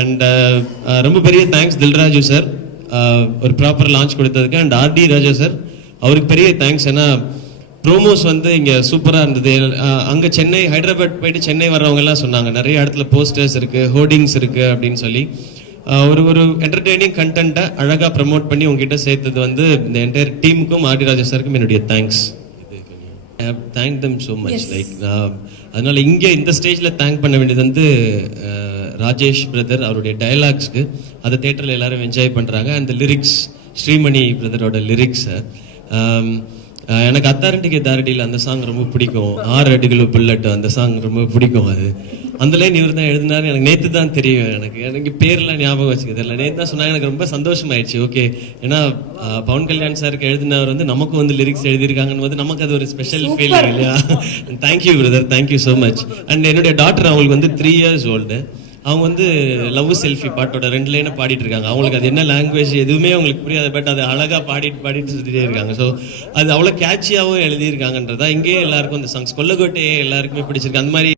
And ரொம்ப பெரிய thanks Dil Raju sir ஒரு ப்ராப்பர் லான்ச் கொடுத்ததுக்கு. அண்ட் ஆர்டி ராஜா சார் அவருக்கு பெரிய தேங்க்ஸ். ஏன்னா ப்ரோமோஸ் வந்து இங்கே சூப்பராக இருந்தது. அங்கே சென்னை ஹைதராபாத் போயிட்டு சென்னை வர்றவங்க எல்லாம் சொன்னாங்க நிறைய இடத்துல போஸ்டர்ஸ் இருக்குது, ஹோர்டிங்ஸ் இருக்குது அப்படின்னு சொல்லி. ஒரு என்டர்டெய்னிங் கண்டென்ட்டை அழகாக ப்ரமோட் பண்ணி உங்ககிட்ட சேர்த்தது வந்து இந்த என்டையர் டீமுக்கும் ஆர்டி ராஜா சாருக்கும் என்னுடைய thanks. I have thank them so much. Like அதனால இங்கே இந்த ஸ்டேஜில் தேங்க் பண்ண வேண்டியது வந்து ராஜேஷ் பிரதர் அவருடைய டயலாக்ஸ்க்கு. அதை தேட்டரில் எல்லாரும் என்ஜாய் பண்ணுறாங்க. அந்த லிரிக்ஸ் ஸ்ரீமணி பிரதரோட லிரிக்ஸை எனக்கு அத்தாரிட்டிக்கு தாரடியில் அந்த சாங் ரொம்ப பிடிக்கும். 6 அடிகளு புல்லட் அந்த சாங் ரொம்ப பிடிக்கும். அது அந்த லைன் இவர் தான் எழுதினார். எனக்கு நேற்று தான் தெரியும். எனக்கு பேர்லாம் ஞாபகம் வச்சுக்கிறது இல்லை. நேற்று தான் சொன்னாங்க. எனக்கு ரொம்ப சந்தோஷமாயிடுச்சு. ஓகே, ஏன்னா பவன் கல்யாண் சாருக்கு எழுதினவர் வந்து நமக்கு வந்து லிரிக்ஸ் எழுதியிருக்காங்கன்னு போது நமக்கு அது ஒரு ஸ்பெஷல் ஃபீலிங் இல்லையா? Thank you brother, thank you so much. And என்னுடைய டாட்டர் அவங்களுக்கு வந்து 3 years ஓல்டு. அவங்க வந்து லவ் செல்ஃபி பாட்டோட 2 லைனை பாடிட்டு இருக்காங்க. அவங்களுக்கு அது என்ன லாங்குவேஜ் எதுவுமே அவங்களுக்கு புரியாது. பட் அது அழகாக பாடிட்டு சுற்றிட்டே இருக்காங்க. ஸோ அது அவ்வளோ கேட்சியாகவும் எழுதியிருக்காங்கன்றதா இங்கேயே எல்லாருக்கும் அந்த சாங்ஸ் கொல்லக்கோட்டையே எல்லாருக்குமே பிடிச்சிருக்கு. அந்த மாதிரி